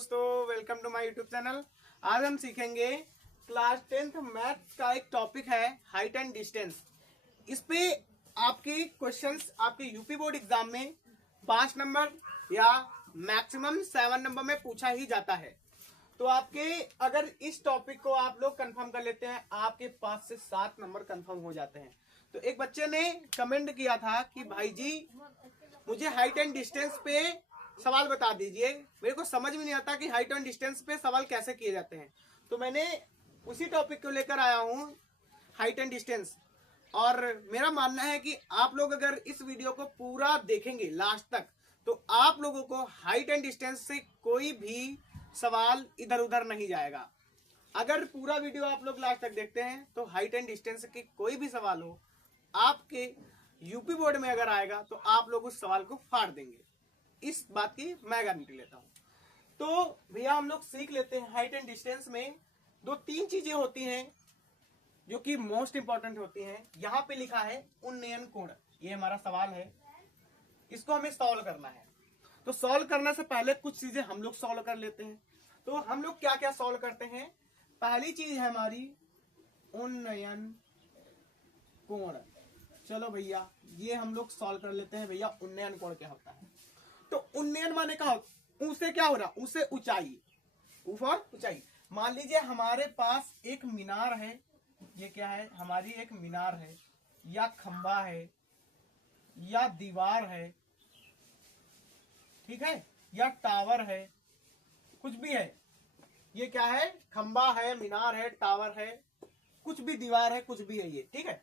दोस्तों, welcome to my YouTube channel. आज हम सीखेंगे क्लास 10th मैथ्स का एक टॉपिक है हाइट एंड डिस्टेंस। इस पे आपके क्वेश्चंस आपके यूपी बोर्ड एग्जाम में 5 नंबर या मैक्सिमम 7 नंबर में पूछा ही जाता है। तो आपके अगर इस टॉपिक को आप लोग कंफर्म कर लेते हैं, आपके 5 से 7 नंबर कंफर्म हो जाते हैं। तो एक बच्चे ने कमेंट किया था कि भाई जी मुझे हाइट एंड डिस्टेंस पे सवाल बता दीजिए, मेरे को समझ में नहीं आता कि हाइट एंड डिस्टेंस पे सवाल कैसे किए जाते हैं। तो मैंने उसी टॉपिक को लेकर आया हूँ, हाइट एंड डिस्टेंस। और मेरा मानना है कि आप लोग अगर इस वीडियो को पूरा देखेंगे लास्ट तक, तो आप लोगों को हाइट एंड डिस्टेंस से कोई भी सवाल इधर उधर नहीं जाएगा। अगर पूरा वीडियो आप लोग लास्ट तक देखते हैं तो हाइट एंड डिस्टेंस के कोई भी सवाल हो, आपके यूपी बोर्ड में अगर आएगा तो आप लोग उस सवाल को फाड़ देंगे, इस बात की मैं गारंटी लेता हूं। तो भैया हम लोग सीख लेते हैं। हाइट एंड डिस्टेंस में 2-3 चीजें होती हैं जो कि मोस्ट इंपॉर्टेंट होती हैं। यहाँ पे लिखा है उन्नयन कोण, ये हमारा सवाल है, इसको हमें सॉल्व करना है। तो सॉल्व करने से पहले कुछ चीजें हम लोग सॉल्व कर लेते हैं। तो हम लोग क्या क्या सॉल्व करते हैं। पहली चीज है हमारी उन्नयन कोण। चलो भैया ये हम लोग सॉल्व कर लेते हैं। भैया उन्नयन कोण क्या होता है। तो उन्नयन माने का उससे क्या हो रहा, उससे ऊंचाई, ऊपर ऊंचाई। मान लीजिए हमारे पास एक मीनार है, ये क्या है, हमारी एक मीनार है या खंबा है या दीवार है, ठीक है, या टावर है, कुछ भी है। ये क्या है, खंबा है, मीनार है, टावर है, कुछ भी दीवार है, कुछ भी है ये, ठीक है।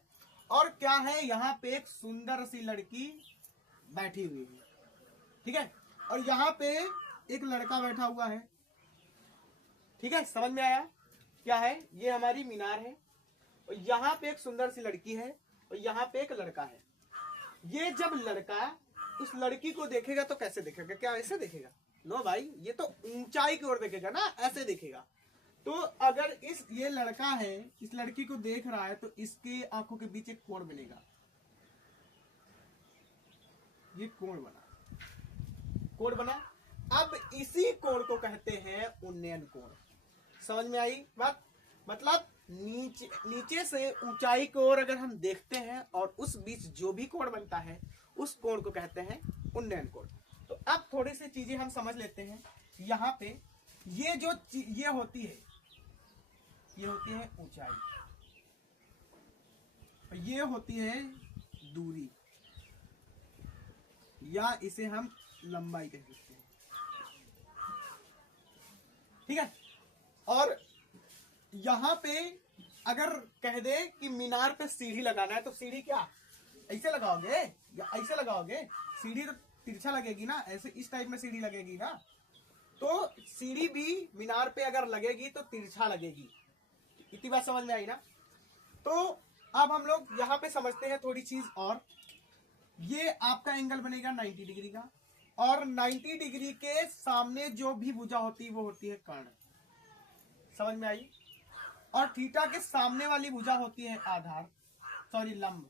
और क्या है, यहाँ पे एक सुंदर सी लड़की बैठी हुई है, ठीक है, और यहाँ पे एक लड़का बैठा हुआ है, ठीक है। समझ में आया क्या है, ये हमारी मीनार है और यहाँ पे एक सुंदर सी लड़की है और यहाँ पे एक लड़का है। ये जब लड़का उस लड़की को देखेगा तो कैसे देखेगा, क्या ऐसे देखेगा? नो भाई, ये तो ऊंचाई की ओर देखेगा ना, ऐसे देखेगा। तो अगर ये लड़का है, इस लड़की को देख रहा है, तो इसके आंखों के बीच एक कोण बनेगा, ये कोण बना, कोण बना। अब इसी कोण को कहते हैं उन्नयन कोण। समझ में आई बात? मतलब नीचे से ऊंचाई की ओर अगर हम देखते हैं और उस बीच जो भी कोण बनता है उस कोण को कहते हैं उन्नयन कोण। तो अब थोड़ी सी चीजें हम समझ लेते हैं। यहाँ पे ये जो ये होती है, ये होती है ऊंचाई, ये होती है दूरी, या इसे हम लंबाई कह सकते हैं, ठीक है। और यहां पे अगर कह दे कि मीनार पे सीढ़ी लगाना है, तो सीढ़ी क्या ऐसे लगाओगे या ऐसे लगाओगे? सीढ़ी तो तिरछा लगेगी ना, ऐसे इस टाइप में सीढ़ी लगेगी ना। तो सीढ़ी भी मीनार पे अगर लगेगी तो तिरछा लगेगी। इतनी बात समझ में आई ना। तो अब हम लोग यहाँ पे समझते हैं थोड़ी चीज और। ये आपका एंगल बनेगा 90 डिग्री का, और 90 डिग्री के सामने जो भी भुजा होती है वो होती है कर्ण। समझ में आई? और थीटा के सामने वाली भुजा होती है आधार, सॉरी लंब,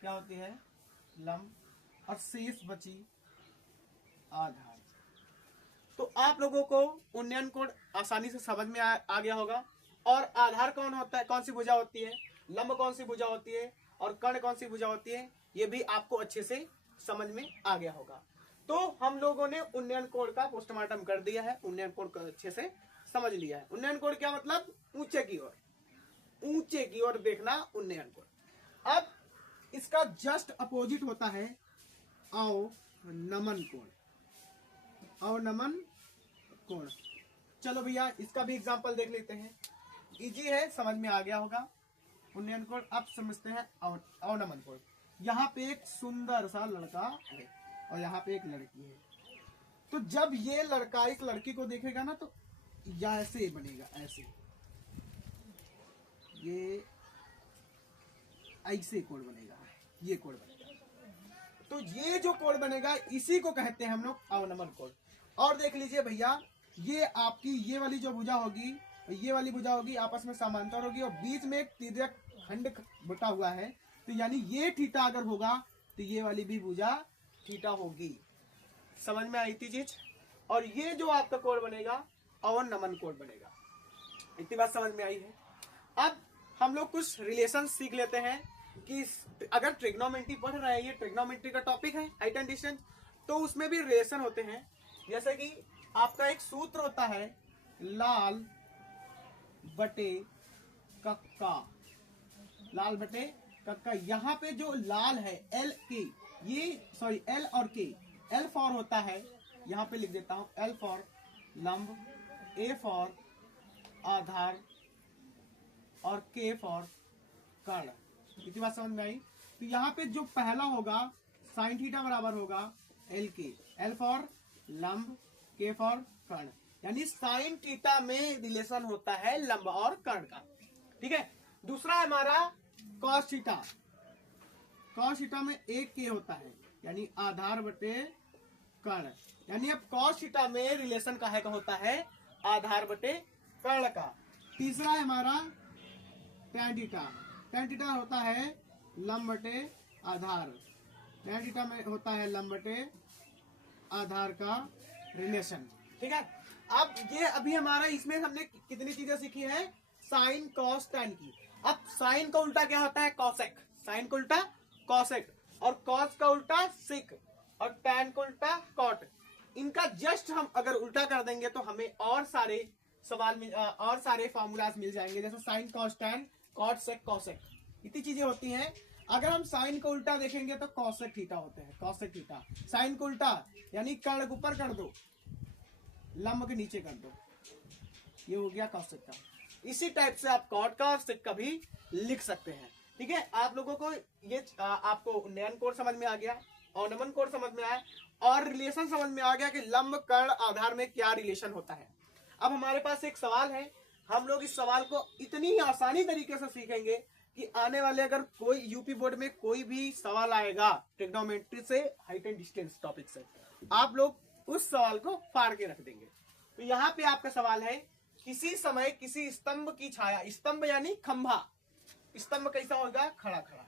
क्या होती है, लंब, और शेष बची आधार। तो आप लोगों को उन्नयन कोण आसानी से समझ में आ गया होगा। और आधार कौन होता है, कौन सी भुजा होती है, लंब कौन सी भुजा होती है, और कर्ण कौन सी भुजा होती है, ये भी आपको अच्छे से समझ में आ गया होगा। तो हम लोगों ने उन्नयन कोण का पोस्टमार्टम कर दिया है, उन्नयन कोण को अच्छे से समझ लिया है। उन्नयन कोण क्या मतलब, ऊंचे की ओर, ऊंचे की ओर देखना, उन्नयन कोण। अब इसका जस्ट अपोजिट होता है अवनमन कोण, अवनमन कोण। चलो भैया इसका भी एग्जांपल देख लेते हैं, इजी है, समझ में आ गया होगा। उन्नयन कोण अब समझते हैं अवनमन कोण। यहाँ पे एक सुंदर सा लड़का है और यहाँ पे एक लड़की है। तो जब ये लड़का इस लड़की को देखेगा ना, तो ऐसे बनेगा, ऐसे, ये ऐसे कोण बनेगा, ये कोण बनेगा। तो ये जो कोण बनेगा इसी को कहते हैं हम लोग अवनमन कोण। और देख लीजिए भैया, ये आपकी ये वाली जो भुजा होगी, ये वाली भुजा होगी, आपस में समांतर होगी और बीच में एक तिर्यक खंड बटा हुआ है। तो यानी ये थीटा अगर होगा तो ये वाली भी भुजा थीटा होगी। समझ में आई थी चीज? और ये जो आपका कोण बनेगा अवनमन कोण बनेगा। इतनी बात समझ में आई है। अब हम लोग कुछ रिलेशन सीख लेते हैं कि अगर ट्रिग्नोमेट्री पढ़ रहे हैं, ये ट्रिग्नोमेट्री का टॉपिक है हाइट एंड डिस्टेंस, तो उसमें भी रिलेशन होते हैं। जैसे कि आपका एक सूत्र होता है लाल बटे कक्का, लाल बटे कक्का। यहाँ पे जो लाल है एल के, ये सॉरी एल और के, एल फॉर होता है, यहाँ पे लिख देता हूं एल फॉर लंब, ए फॉर आधार और के फॉर कर्ण। इतनी बात समझ में आई। तो यहाँ पे जो पहला होगा साइन थीटा बराबर होगा एल के, एल फॉर लंब, के फॉर कर्ण, यानी साइन थीटा में रिलेशन होता है लंब और कर्ण का। ठीक है। दूसरा है हमारा कॉस थीटा, कॉस थीटा में एक के होता है, यानी आधार बटे कर्ण, यानी अब कॉस थीटा में रिलेशन का होता है आधार बटे कर्ण का। तीसरा है हमारा टैन थीटा, टैन थीटा होता है लंब बटे आधार, टैन थीटा में होता है लंब बटे आधार का रिलेशन। ठीक है। अब ये अभी हमारा इसमें हमने कितनी चीजें सीखी है, साइन कॉस टैन की। अब साइन का उल्टा क्या होता है, कॉसेक, साइन का उल्टा कॉसेक, और कॉस का उल्टा सिक, और टैन का उल्टा कॉट। इनका जस्ट हम अगर उल्टा कर देंगे तो हमें और सारे सवाल और सारे फॉर्मूलाज मिल जाएंगे, जैसे sine cos tan, cot sec cosec, इतनी चीजें होती हैं। अगर हम साइन को उल्टा देखेंगे तो कॉसेक थीटा होते हैं, कॉसेक थीटा। साइन को उल्टा यानी कर्ण को ऊपर कर दो, लंब के नीचे कर दो, ये हो गया कॉसेक का। इसी टाइप से आप कॉट का और सेक का भी लिख सकते हैं। ठीक है। आप लोगों को ये आपको उन्नयन कोण समझ में आ गया, अवनमन कोण समझ में आया, और रिलेशन समझ में आ गया कि लंब कर्ण आधार में क्या रिलेशन होता है। अब हमारे पास एक सवाल है, हम लोग इस सवाल को इतनी ही आसानी तरीके से सीखेंगे कि आने वाले अगर कोई यूपी बोर्ड में कोई भी सवाल आएगा ट्रिग्नोमेट्री से, हाइट एंड डिस्टेंस टॉपिक से, आप लोग उस सवाल को फाड़ के रख देंगे। तो यहाँ पे आपका सवाल है, किसी समय किसी स्तंभ की छाया, स्तंभ यानी खंभा, स्तंभ कैसा होगा, खड़ा खड़ा,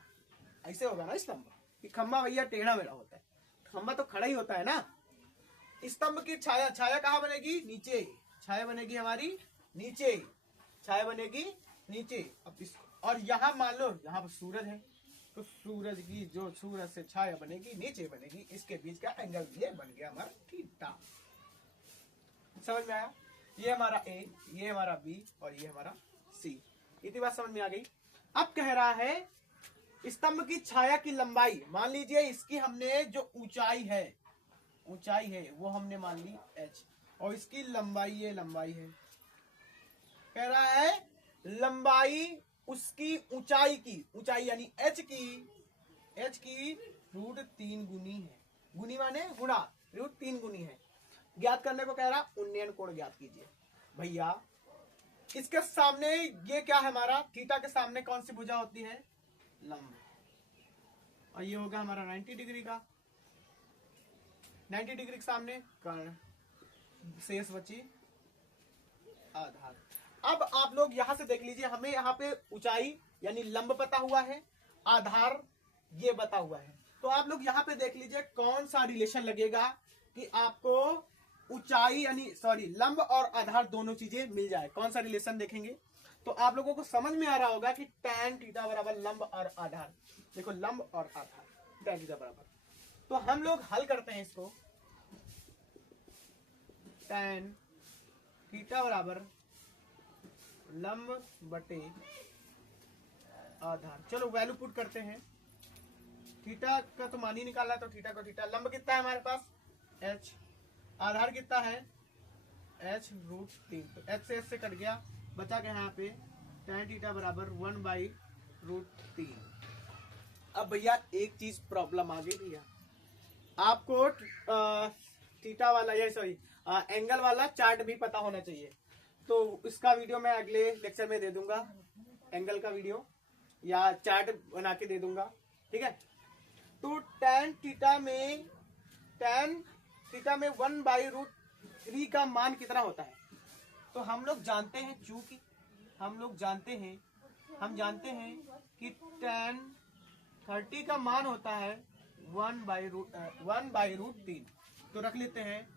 ऐसे होगा ना स्तंभ, कि खंभा भैया टेढ़ा मेढ़ा होता है, खंभा तो खड़ा ही होता है ना। स्तंभ की छाया, छाया कहाँ बनेगी, नीचे, छाया बनेगी हमारी नीचे, छाया बनेगी नीचे। अब इस और यहाँ मान लो यहाँ पर सूरज है, तो सूरज की जो सूरज से छाया बनेगी नीचे बनेगी, इसके बीच का एंगल ये बन गया हमारा थीटा। समझ में आया। ये हमारा ए, ये हमारा बी, और ये हमारा सी। इतनी बात समझ में आ गई। अब कह रहा है स्तंभ की छाया की लंबाई, मान लीजिए इसकी हमने जो ऊंचाई है वो हमने मान ली h, और इसकी लंबाई ये लंबाई है। कह रहा है लंबाई उसकी ऊंचाई की, ऊंचाई यानी h की √3 गुनी है, गुनी माने गुणा, √3 गुनी है। ज्ञात करने को कह रहा उन्नयन कोण ज्ञात कीजिए। भैया इसके सामने ये क्या है हमारा, थीटा के सामने कौन सी भुजा होती है, लंब, और ये होगा हमारा 90 डिग्री का, 90 डिग्री के सामने कर्ण, शेष बची आधार। अब आप लोग यहां से देख लीजिए, हमें यहाँ पे ऊंचाई यानी लंब पता हुआ है, आधार ये बता हुआ है, तो आप लोग यहाँ पे देख लीजिए कौन सा रिलेशन लगेगा कि आपको ऊंचाई यानी लंब और आधार दोनों चीजें मिल जाए। कौन सा रिलेशन देखेंगे तो आप लोगों को समझ में आ रहा होगा कि tan थीटा बराबर लंब और आधार। देखो लंब और आधार tan थीटा बराबर, तो हम लोग हल करते हैं इसको, tan थीटा बराबर लंब बटे आधार। चलो वैल्यू पुट करते हैं, थीटा का तो मान ही निकाला है, तो थीटा को थीटा, लंब कितना है हमारे पास h, आधार कितना है h√3, तो h से कट गया, बचा के यहाँ पे tan थीटा बराबर 1/√3। अब भैया एक चीज प्रॉब्लम आ गई भैया, आपको थीटा वाला एंगल वाला चार्ट भी पता होना चाहिए, तो इसका वीडियो मैं अगले लेक्चर में दे दूंगा, एंगल का वीडियो या चार्ट बना के दे दूंगा। ठीक है। तो tan थीटा में 1/√3 का मान कितना होता है, तो हम लोग जानते हैं, चूंकि हम जानते हैं कि tan 30 का मान होता है 1/√3, तो रख लेते हैं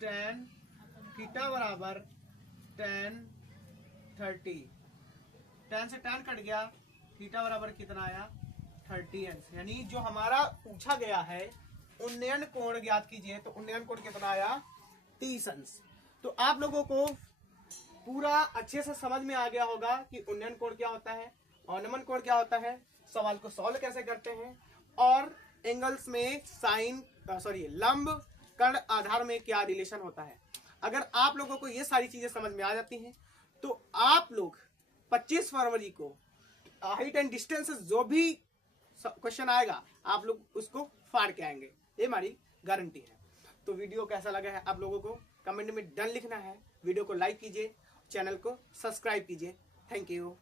tan थीटा बराबर tan 30, tan से tan कट गया, थीटा बराबर कितना आया 30 अंश। यानी जो हमारा पूछा गया है उन्नयन कोण ज्ञात कीजिए, तो उन्नयन कोण कितना आया 30 अंश। तो आप लोगों को पूरा अच्छे से समझ में आ गया होगा कि उन्नयन कोण क्या होता है, अवनमन कोण क्या होता है, सवाल को सॉल्व कैसे करते हैं, और एंगल्स में साइन लंब कर्ण आधार में क्या रिलेशन होता है। अगर आप लोगों को ये सारी चीजें समझ में आ जाती हैं तो आप लोग 25 फरवरी को हाइट एंड डिस्टेंस जो भी क्वेश्चन आएगा आप लोग उसको फाड़ के आएंगे, ये हमारी गारंटी है। तो वीडियो कैसा लगा है आप लोगों को कमेंट में डन लिखना है, वीडियो को लाइक कीजिए, चैनल को सब्सक्राइब कीजिए। Thank you.